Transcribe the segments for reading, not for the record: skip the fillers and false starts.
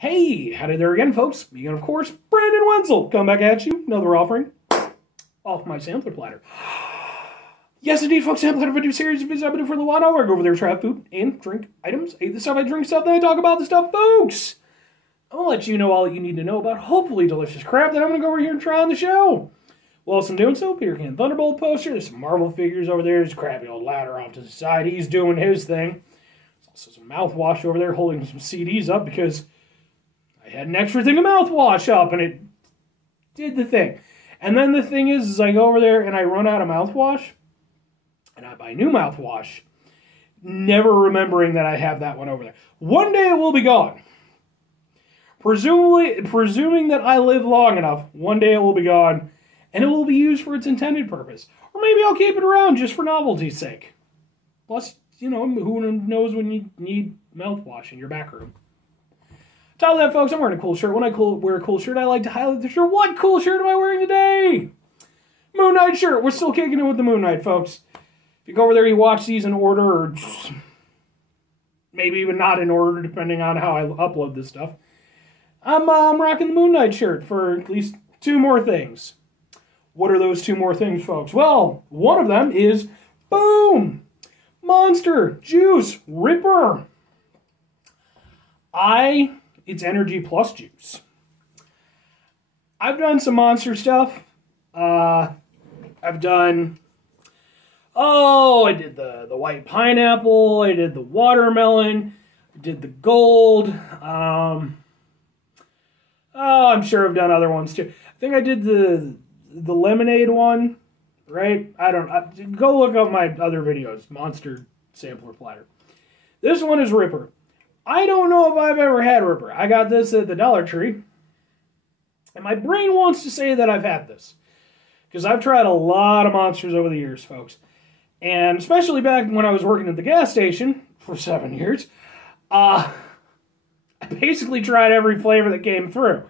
Hey, howdy there again, folks. Me and, of course, Brandon Wenzel. Come back at you. Another offering off my sampler platter. Yes, indeed, folks. Sampler platter video series is I've been doing for a little while now. I go over there, try food and drink items. I eat the stuff, I drink stuff, then I talk about the stuff, folks. I'll let you know all you need to know about hopefully delicious crap that I'm going to go over here and try on the show. Whilst I'm doing so, Peter Can Thunderbolt poster. There's some Marvel figures over there. There's a crappy old ladder off to the side. He's doing his thing. There's also some mouthwash over there holding some CDs up because I had an extra thing of mouthwash up and it did the thing. And then the thing is I go over there and I run out of mouthwash and I buy new mouthwash, never remembering that I have that one over there. One day it will be gone. Presuming that I live long enough, one day it will be gone and it will be used for its intended purpose. Or maybe I'll keep it around just for novelty's sake. Plus, you know, who knows when you need mouthwash in your back room. Top of that, folks, I'm wearing a cool shirt. When I wear a cool shirt, I like to highlight the shirt. What cool shirt am I wearing today? Moon Knight shirt. We're still kicking it with the Moon Knight, folks. If you go over there, you watch these in order, or maybe even not in order, depending on how I upload this stuff. I'm rocking the Moon Knight shirt for at least two more things. What are those two more things, folks? Well, one of them is, boom, Monster Juice Ripper. It's energy plus juice. I've done some monster stuff. I did the white pineapple, I did the watermelon, I did the gold. I'm sure I've done other ones too. I think I did the lemonade one, right? Go look up my other videos, Monster Sampler Platter. This one is Ripper. I don't know if I've ever had Ripper. I got this at the Dollar Tree. And my brain wants to say that I've had this. Because I've tried a lot of monsters over the years, folks. And especially back when I was working at the gas station for 7 years, I basically tried every flavor that came through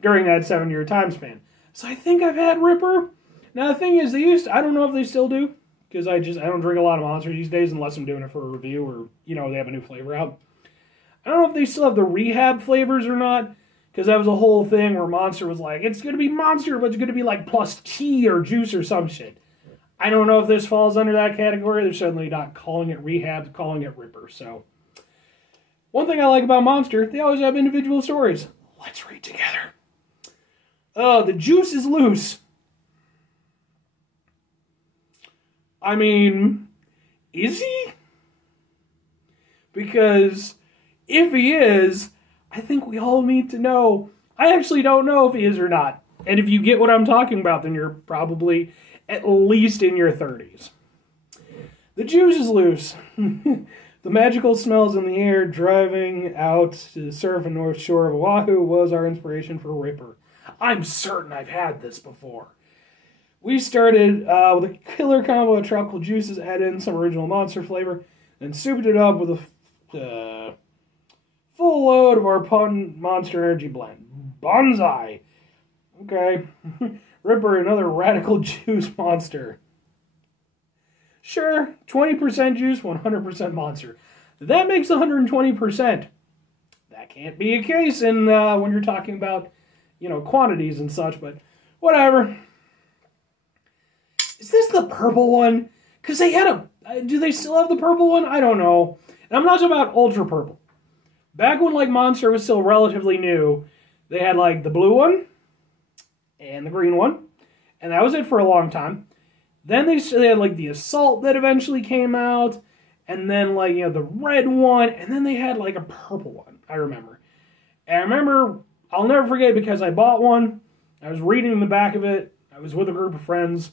during that 7-year time span. So I think I've had Ripper. Now the thing is, I don't know if they still do. Because I don't drink a lot of monsters these days unless I'm doing it for a review or, you know, they have a new flavor out. I don't know if they still have the rehab flavors or not, because that was a whole thing where Monster was like, it's going to be Monster, but it's going to be like plus tea or juice or some shit. I don't know if this falls under that category. They're certainly not calling it rehab, they're calling it Ripper. So, one thing I like about Monster, they always have individual stories. Let's read together. The juice is loose. I mean, is he? Because if he is, I think we all need to know. I actually don't know if he is or not. And if you get what I'm talking about, then you're probably at least in your 30s. The juice is loose. The magical smells in the air driving out to surf on the north shore of Oahu was our inspiration for Ripper. I'm certain I've had this before. We started with a killer combo of tropical juices, add in some original Monster flavor, and souped it up with a full load of our Monster Energy blend. Bonsai. Okay. Ripper, another radical juice monster. Sure, 20% juice, 100% monster. That makes 120%. That can't be a case in when you're talking about, you know, quantities and such, but whatever. Is this the purple one? Because they had do they still have the purple one? I don't know. And I'm not talking about ultra purple. Back when, like, Monster was still relatively new, they had, like, the blue one and the green one. And that was it for a long time. Then they had, like, the Assault that eventually came out. And then, like, you know, the red one. And then they had, like, a purple one, I remember. And I remember, I'll never forget because I bought one. I was reading the back of it. I was with a group of friends.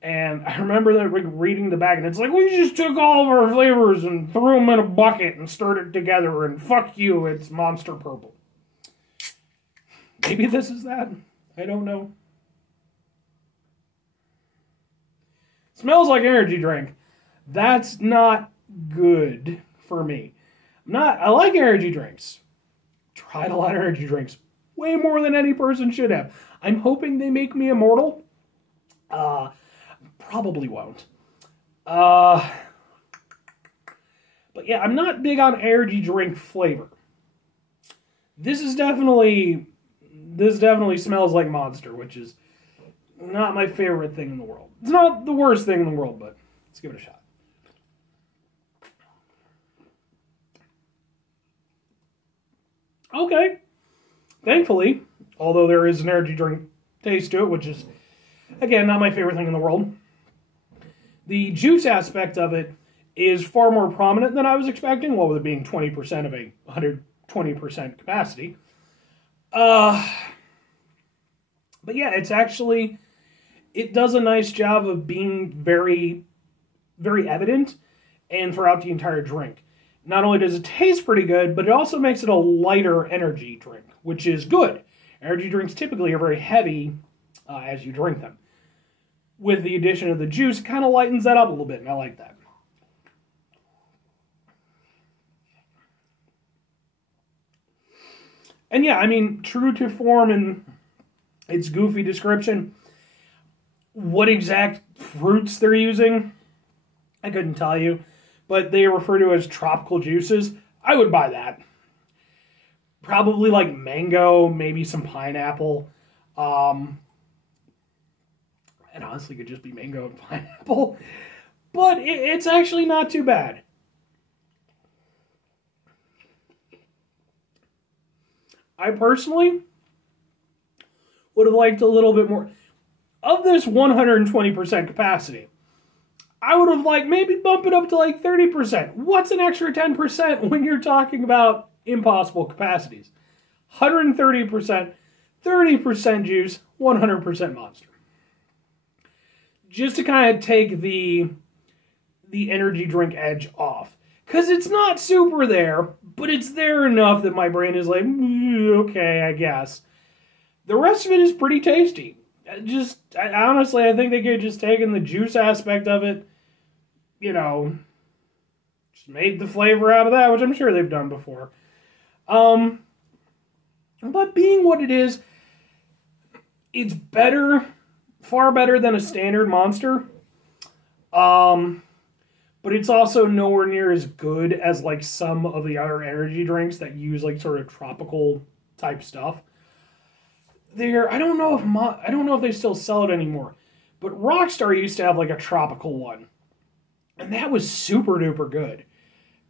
And I remember that reading the back, and it's like, we just took all of our flavors and threw them in a bucket and stirred it together, and fuck you, it's Monster Purple. Maybe this is that. I don't know. Smells like energy drink. That's not good for me. I like energy drinks. Tried a lot of energy drinks. Way more than any person should have. I'm hoping they make me immortal. Probably won't. But yeah, I'm not big on energy drink flavor. This definitely smells like Monster, which is not my favorite thing in the world. It's not the worst thing in the world, but let's give it a shot. Okay. Thankfully, although there is an energy drink taste to it, which is, again, not my favorite thing in the world, the juice aspect of it is far more prominent than I was expecting, well, with it being 20% of a 120% capacity. But yeah, it's actually, it does a nice job of being very, very evident and throughout the entire drink. Not only does it taste pretty good, but it also makes it a lighter energy drink, which is good. Energy drinks typically are very heavy as you drink them. With the addition of the juice, it kind of lightens that up a little bit, and I like that. And yeah, I mean, true to form in its goofy description, what exact fruits they're using, I couldn't tell you. But they refer to as tropical juices. I would buy that. Probably like mango, maybe some pineapple. And honestly, it could just be mango and pineapple. But it's actually not too bad. I personally would have liked a little bit more. Of this 120% capacity, I would have liked maybe bump it up to like 30%. What's an extra 10% when you're talking about impossible capacities? 130%, 30% juice, 100% Monster. Just to kind of take the energy drink edge off. Because it's not super there, but it's there enough that my brain is like, okay, I guess. The rest of it is pretty tasty. Honestly, I think they could have just taken the juice aspect of it, you know, just made the flavor out of that, which I'm sure they've done before. But being what it is, it's better, far better than a standard Monster. But it's also nowhere near as good as like some of the other energy drinks that use like sort of tropical type stuff. I don't know if they still sell it anymore, but Rockstar used to have like a tropical one, and that was super duper good.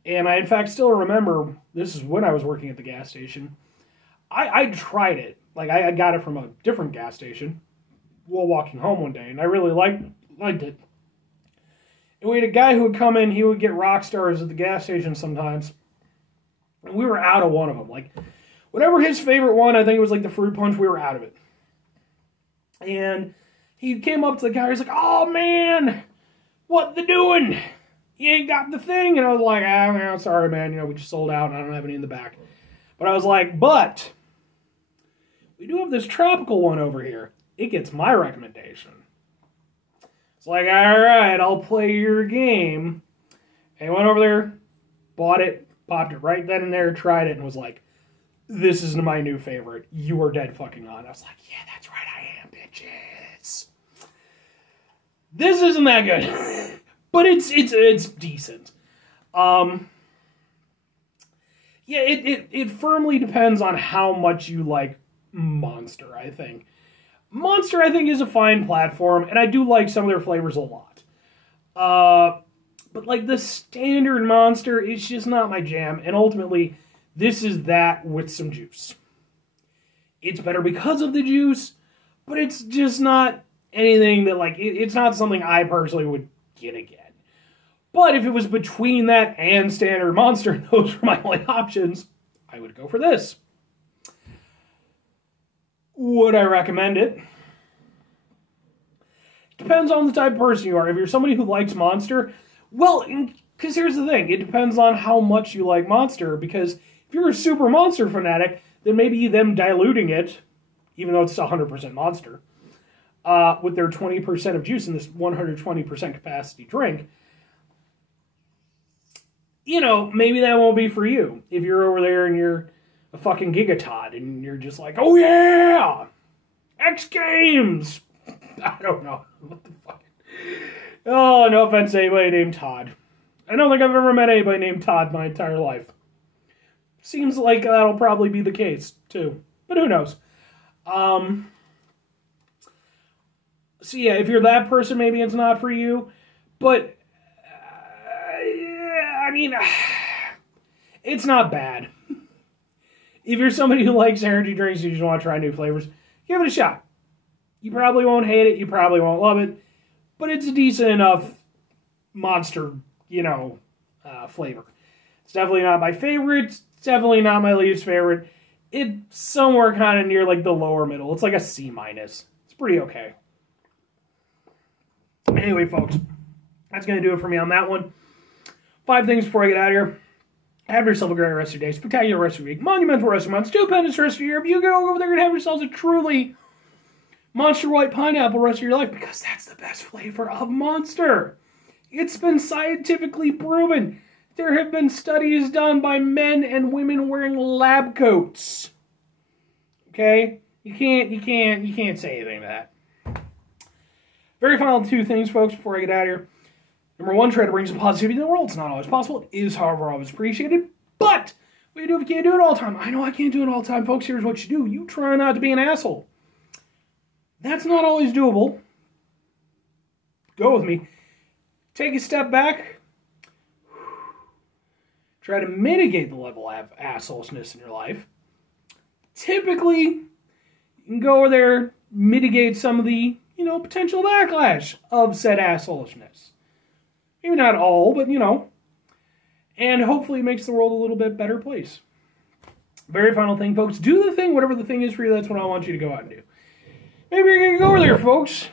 And I in fact still remember, this is when I was working at the gas station, I tried it. Like I got it from a different gas station while walking home one day, and I really liked it. And we had a guy who would come in, he would get Rockstars at the gas station sometimes, and we were out of one of them. Like, whatever his favorite one, I think it was like the fruit punch, we were out of it. And he came up to the guy, he's like, oh man, what the doing? You ain't got the thing? And I was like, man, sorry man, we just sold out and I don't have any in the back. But I was like, but we do have this tropical one over here. It gets my recommendation. It's like, alright, I'll play your game. And I went over there, bought it, popped it right then and there, tried it, and was like, this is my new favorite. You are dead fucking on. I was like, yeah, that's right, I am, bitches. This isn't that good. But it's decent. Yeah, it firmly depends on how much you like Monster, I think. Monster, I think, is a fine platform, and I do like some of their flavors a lot. But like the standard Monster, it's just not my jam, and ultimately, this is that with some juice. It's better because of the juice, but it's just not anything that, like, it's not something I personally would get again. But if it was between that and standard Monster, those were my only options, I would go for this. Would I recommend it? Depends on the type of person you are. If you're somebody who likes Monster, well, because here's the thing, it depends on how much you like Monster, because if you're a super Monster fanatic, then maybe them diluting it, even though it's 100% Monster, with their 20% of juice in this 120% capacity drink, maybe that won't be for you. If you're over there and you're a fucking Gigatod and you're just like, oh yeah, X Games. I don't know. What the fuck? Oh, no offense to anybody named Todd. I don't think I've ever met anybody named Todd my entire life. seems like that'll probably be the case, too. But who knows? So yeah, if you're that person, maybe it's not for you. But, I mean, it's not bad. If you're somebody who likes energy drinks and you just want to try new flavors, give it a shot. You probably won't hate it. You probably won't love it. But it's a decent enough Monster, flavor. It's definitely not my favorite. It's definitely not my least favorite. It's somewhere kind of near like the lower middle. It's like a C-. It's pretty okay. Anyway, folks, that's going to do it for me on that one. 5 things before I get out of here. Have yourself a great rest of your day, spectacular rest of your week, monumental rest of your month, stupendous rest of your year. If you go over there and have yourselves a truly Monster White Pineapple rest of your life, because that's the best flavor of Monster. It's been scientifically proven. There have been studies done by men and women wearing lab coats. Okay? You can't say anything to that. Very final 2 things, folks, before I get out of here. Number 1, try to bring some positivity in the world. It's not always possible. It is, however, always appreciated. But what do you do if you can't do it all the time? I know I can't do it all the time, folks. Here's what you do. You try not to be an asshole. That's not always doable. Go with me. Take a step back. Try to mitigate the level of assholeness in your life. Typically, you can go over there, mitigate some of the, potential backlash of said assholeness. Maybe not all, but, and hopefully it makes the world a little bit better place. Very final thing, folks. Do the thing, whatever the thing is for you. That's what I want you to go out and do. Maybe you're going to go over there, folks.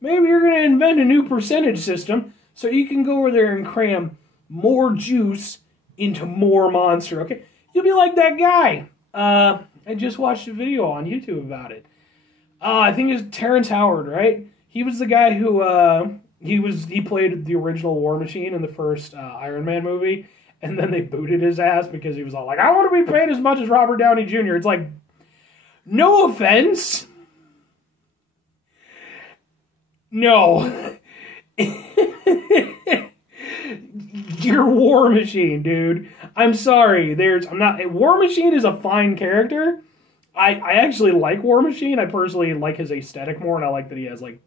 Maybe you're going to invent a new percentage system so you can go over there and cram more juice into more Monster, okay? You'll be like that guy. I just watched a video on YouTube about it. I think it's Terrence Howard, right? He was the guy who, he played the original War Machine in the first Iron Man movie, and then they booted his ass because he was all like, I want to be paid as much as Robert Downey Jr. It's like, no offense. No. You're War Machine, dude. I'm sorry. War Machine is a fine character. I actually like War Machine. I personally like his aesthetic more, and I like that he has, like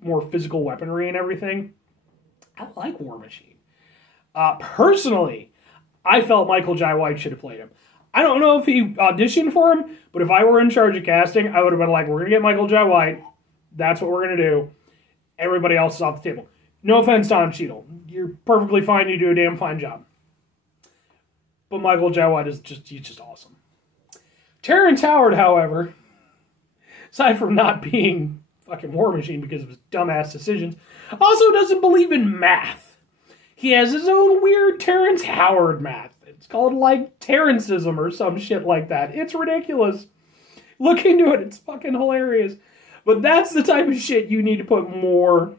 more physical weaponry and everything. I like War Machine. Personally, I felt Michael Jai White should have played him. I don't know if he auditioned for him, but if I were in charge of casting, I would have been like, we're going to get Michael Jai White. That's what we're going to do. Everybody else is off the table. No offense, Don Cheadle. You're perfectly fine. You do a damn fine job. But Michael Jai White he's just awesome. Terrence Howard, however, aside from not being fucking War Machine because of his dumbass decisions, also doesn't believe in math. He has his own weird Terrence Howard math. It's called, like, Terrenceism or some shit like that. It's ridiculous. Look into it. It's fucking hilarious. But that's the type of shit you need to put more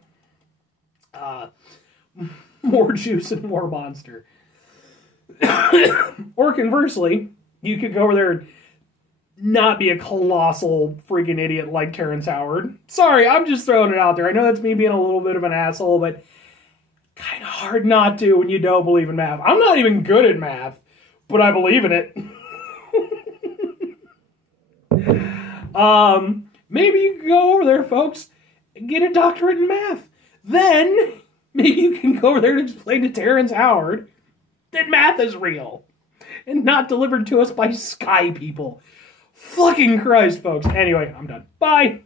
juice and more Monster. Or conversely, you could go over there and not be a colossal freaking idiot like Terrence Howard. Sorry, I'm just throwing it out there. I know that's me being a little bit of an asshole, but kind of hard not to when you don't believe in math. I'm not even good at math, but I believe in it. Maybe you can go over there, folks, and get a doctorate in math. Then, maybe you can go over there and explain to Terrence Howard that math is real and not delivered to us by sky people. Fucking Christ, folks. Anyway, I'm done. Bye.